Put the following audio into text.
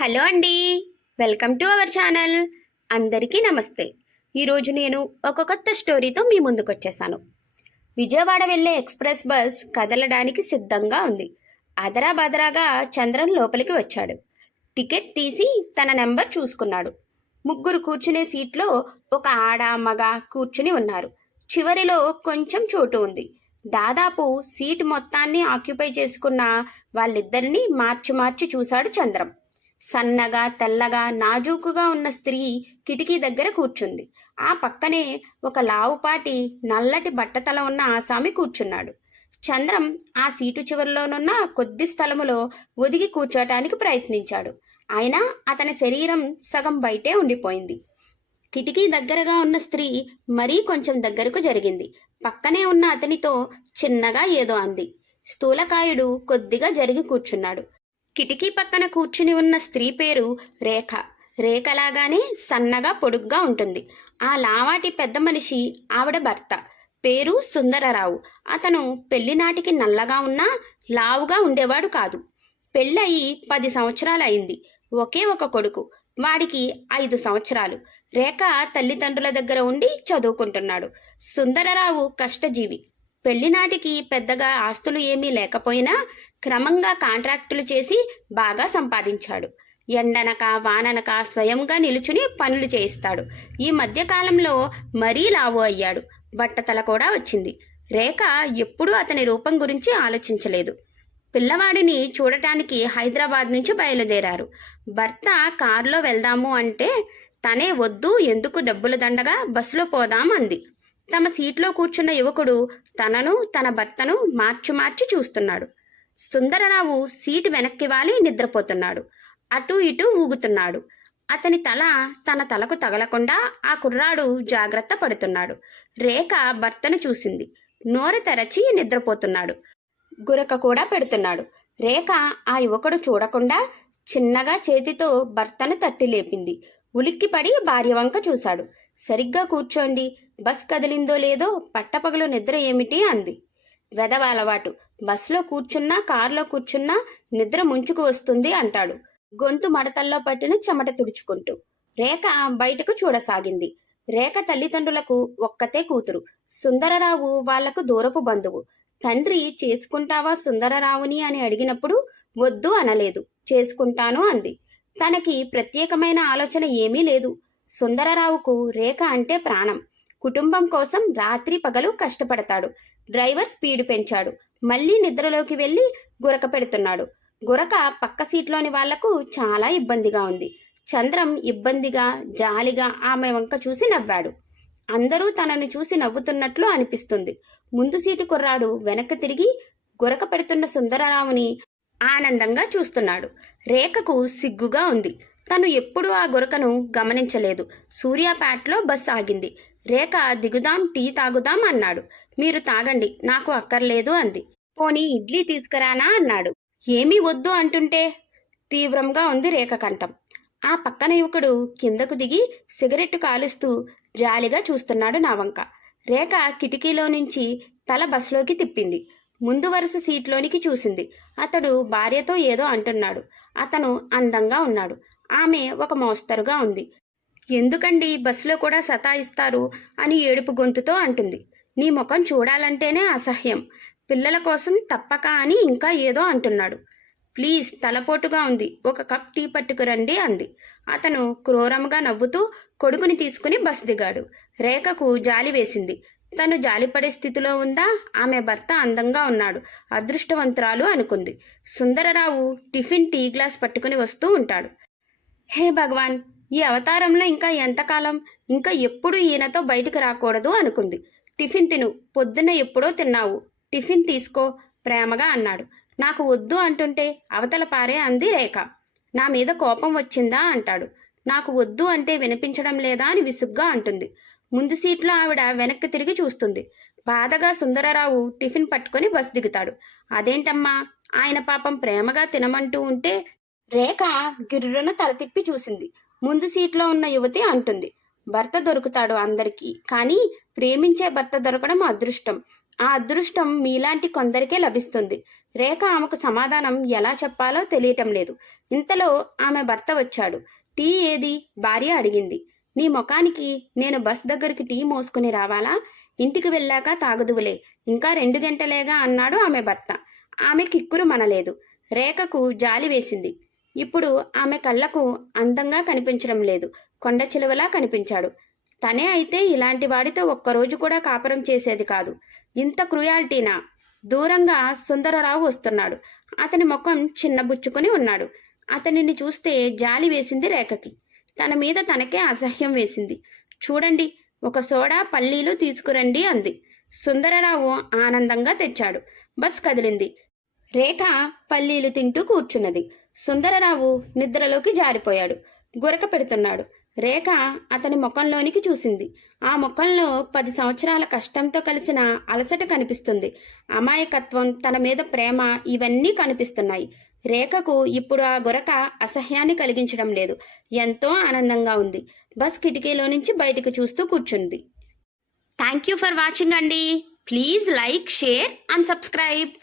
Hello అండి, welcome to our channel. అందరికీ నమస్తే. ఈరోజు నేను ఒక కొత్త స్టోరీతో మీ ముందుకు వచ్చేసాను. విజయవాడ వెళ్ళే ఎక్స్ప్రెస్ బస్ కదలడానికి సిద్ధంగా ఉంది. అదరాబదరాగా చంద్రన్ లోపలికి వచ్చాడు. టికెట్ తీసి తన నెంబర్ చూసుకున్నాడు. ముగ్గురు కూర్చునే సీట్లో ఒక ఆడ మగ కూర్చుని ఉన్నారు. చివరిలో కొంచెం చోటు ఉంది. దాదాపు సీట్ మొత్తాన్ని ఆక్యుపై చేసుకున్న వాళ్ళిద్దరినీ మార్చి మార్చి చూశాడు చంద్రం. సన్నగా తెల్లగా నాజూకుగా ఉన్న స్త్రీ కిటికీ దగ్గర కూర్చుంది. ఆ పక్కనే ఒక లావుపాటి నల్లటి బట్టతల ఉన్న ఆసామి కూర్చున్నాడు. చంద్రం ఆ సీటు చివరిలోనున్న కొద్ది స్థలములో ఒదిగి కూర్చోటానికి ప్రయత్నించాడు. అయినా అతని శరీరం సగం బయటే ఉండిపోయింది. కిటికీ దగ్గరగా ఉన్న స్త్రీ మరీ కొంచెం దగ్గరకు జరిగింది. పక్కనే ఉన్న అతనితో చిన్నగా ఏదో అంది. స్థూలకాయుడు కొద్దిగా జరిగి కూర్చున్నాడు. కిటికీ పక్కన కూర్చుని ఉన్న స్త్రీ పేరు రేఖ. రేఖలాగానే సన్నగా పొడుగ్గా ఉంటుంది. ఆ లావాటి పెద్ద మనిషి ఆవిడ భర్త. పేరు సుందరరావు. అతను పెళ్లినాటికి నల్లగా ఉన్నా లావుగా ఉండేవాడు కాదు. పెళ్ళయి 10 సంవత్సరాలు అయింది. ఒకే ఒక కొడుకు. వాడికి 5 సంవత్సరాలు. రేఖ తల్లిదండ్రుల దగ్గర ఉండి చదువుకుంటున్నాడు. సుందరరావు కష్టజీవి. పెళ్లినాటికి పెద్దగా ఆస్తులు ఏమీ లేకపోయినా క్రమంగా కాంట్రాక్టులు చేసి బాగా సంపాదించాడు. ఎండనక వాననక స్వయంగా నిలుచుని పనులు చేయిస్తాడు. ఈ మధ్యకాలంలో మరీ లావు అయ్యాడు. బట్టతల కూడా వచ్చింది. రేఖ ఎప్పుడూ అతని రూపం గురించి ఆలోచించలేదు. పిల్లవాడిని చూడటానికి హైదరాబాద్ నుంచి బయలుదేరారు. భర్త కారులో వెళ్దాము అంటే తనే వద్దు, ఎందుకు డబ్బుల దండగా, బస్సులో పోదాం అంది. తమ సీట్లో కూర్చున్న యువకుడు తనను తన భర్తను మార్చి మార్చి చూస్తున్నాడు. సుందరరావు సీటు వెనక్కి వాలి నిద్రపోతున్నాడు. అటూ ఇటూ ఊగుతున్నాడు. అతని తల తన తలకు తగలకుండా ఆ కుర్రాడు జాగ్రత్త పడుతున్నాడు. రేఖ భర్తను చూసింది. నోరు తెరచి నిద్రపోతున్నాడు. గురక కూడా పెడుతున్నాడు. రేఖ ఆ యువకుడు చూడకుండా చిన్నగా చేతితో భర్తను తట్టి లేపింది. ఉలిక్కిపడి భార్య వంక చూశాడు. సరిగ్గా కూర్చోండి, బస్ కదిలిందో లేదో పట్టపగలు నిద్ర ఏమిటి అంది. వెధవ అలవాటు. బస్సులో కూర్చున్నా కారులో కూర్చున్నా నిద్ర ముంచుకు వస్తుంది అంటాడు, గొంతు మడతల్లో పట్టిన చెమట తుడుచుకుంటూ. రేఖ బయటకు చూడసాగింది. రేఖ తల్లిదండ్రులకు ఒక్కతే కూతురు. సుందరరావు వాళ్లకు దూరపు బంధువు. తండ్రి చేసుకుంటావా సుందరరావుని అని అడిగినప్పుడు వద్దు అనలేదు, చేసుకుంటాను అంది. తనకి ప్రత్యేకమైన ఆలోచన ఏమీ లేదు. సుందరరావుకు రేఖ అంటే ప్రాణం. కుటుంబం కోసం రాత్రి పగలు కష్టపడతాడు. డ్రైవర్ స్పీడ్ పెంచాడు. మళ్ళీ నిద్రలోకి వెళ్ళి గురక పెడుతున్నాడు. గురక పక్క సీట్లోని వాళ్లకు చాలా ఇబ్బందిగా ఉంది. చంద్రం ఇబ్బందిగా జాలిగా ఆమె వంక చూసి నవ్వాడు. అందరూ తనను చూసి నవ్వుతున్నట్లు అనిపిస్తుంది. ముందు సీటు కుర్రాడు వెనక్కి తిరిగి గురక పెడుతున్న సుందరరావుని ఆనందంగా చూస్తున్నాడు. రేఖకు సిగ్గుగా ఉంది. తను ఎప్పుడూ ఆ గురకను గమనించలేదు. సూర్యాపేటలో బస్ ఆగింది. రేఖ దిగుదాం, టీ తాగుదాం అన్నాడు. మీరు తాగండి, నాకు అక్కర్లేదు అంది. పోనీ ఇడ్లీ తీసుకురానా అన్నాడు. ఏమీ వద్దు అంటుంటే. తీవ్రంగా ఉంది రేఖ కంఠం. ఆ పక్కన యువకుడు కిందకు దిగి సిగరెట్టు కాలుస్తూ జాలిగా చూస్తున్నాడు నా వంక. రేఖ కిటికీలో నుంచి తల బస్లోకి తిప్పింది. ముందు వరుస సీట్లోనికి చూసింది. అతడు భార్యతో ఏదో అంటున్నాడు. అతను అందంగా ఉన్నాడు. ఆమె ఒక మోస్తరుగా ఉంది. ఎందుకండి బస్సులో కూడా సతాయిస్తారు అని ఏడుపు గొంతుతో అంటుంది. నీ ముఖం చూడాలంటేనే అసహ్యం. పిల్లల కోసం తప్పక అని ఇంకా ఏదో అంటున్నాడు. ప్లీజ్, తలపోటుగా ఉంది, ఒక కప్ టీ పట్టుకురండి అంది. అతను క్రూరంగా నవ్వుతూ కొడుకుని తీసుకుని బస్ దిగాడు. రేఖకు జాలి వేసింది. తను జాలిపడే స్థితిలో ఉందా? ఆమె భర్త అందంగా ఉన్నాడు, అదృష్టవంతురాలు అనుకుంది. సుందరరావు టిఫిన్ టీ గ్లాస్ పట్టుకుని వస్తూ ఉంటాడు. హే భగవాన్, ఈ అవతారంలో ఇంకా ఎంతకాలం? ఇంకా ఎప్పుడు ఈయనతో బయటకు రాకూడదు అనుకుంది. టిఫిన్ తిను, పొద్దున్న ఎప్పుడో తిన్నావు, టిఫిన్ తీసుకో ప్రేమగా అన్నాడు. నాకు వద్దు అంటుంటే అవతల పారే అంది రేఖ. నా మీద కోపం వచ్చిందా అంటాడు. నాకు వద్దు అంటే వినిపించడం లేదా అని విసుగ్గా అంటుంది. ముందు సీట్లో ఆవిడ వెనక్కి తిరిగి చూస్తుంది. బాధగా సుందరరావు టిఫిన్ పట్టుకొని బస్ దిగుతాడు. అదేంటమ్మా, ఆయన పాపం ప్రేమగా తినమంటూ ఉంటే. రేఖ గిర్రున తల తిప్పి చూసింది. ముందు సీట్లో ఉన్న యువతి అంటుంది, భర్త దొరుకుతాడు అందరికీ, కానీ ప్రేమించే భర్త దొరకడం అదృష్టం. ఆ అదృష్టం మీలాంటి కొందరికే లభిస్తుంది. రేఖ ఆమెకు సమాధానం ఎలా చెప్పాలో తెలియటం లేదు. ఇంతలో ఆమె భర్త వచ్చాడు. టీ ఏది? భార్య అడిగింది. నీ ముఖానికి నేను బస్ దగ్గరికి టీ మోసుకుని రావాలా? ఇంటికి వెళ్ళాక తాగుదువులే, ఇంకా 2 గంటలేగా అన్నాడు ఆమె భర్త. ఆమె కిక్కురు మనలేదు. రేఖకు జాలి వేసింది. ఇప్పుడు ఆమె కళ్ళకు అందంగా కనిపించడం లేదు, కొండ చిలువలా కనిపించాడు. తనే అయితే ఇలాంటి వాడితో ఒక్కరోజు కూడా కాపురం చేసేది కాదు. ఇంత క్రుయాలిటీనా? దూరంగా సుందరరావు వస్తున్నాడు. అతని ముఖం చిన్నబుచ్చుకుని ఉన్నాడు. అతనిని చూస్తే జాలి వేసింది రేఖకి. తన మీద తనకే అసహ్యం వేసింది. చూడండి, ఒక సోడా పల్లీలు తీసుకురండి అంది. సుందరరావు ఆనందంగా తెచ్చాడు. బస్ కదిలింది. రేఖ పల్లీలు తింటూ కూర్చున్నది. సుందరరావు నిద్రలోకి జారిపోయాడు. గురక పెడుతున్నాడు. రేఖ అతని ముఖంలోనికి చూసింది. ఆ ముఖంలో 10 సంవత్సరాల కష్టంతో కలిసిన అలసట కనిపిస్తుంది. అమాయకత్వం, తన మీద ప్రేమ, ఇవన్నీ కనిపిస్తున్నాయి. రేఖకు ఇప్పుడు ఆ గురక అసహ్యాన్ని కలిగించడం లేదు. ఎంతో ఆనందంగా ఉంది. బస్ కిటికీలో నుంచి బయటకు చూస్తూ కూర్చుంది. థ్యాంక్ యూ ఫర్ వాచింగ్ అండి. Please like, share and subscribe.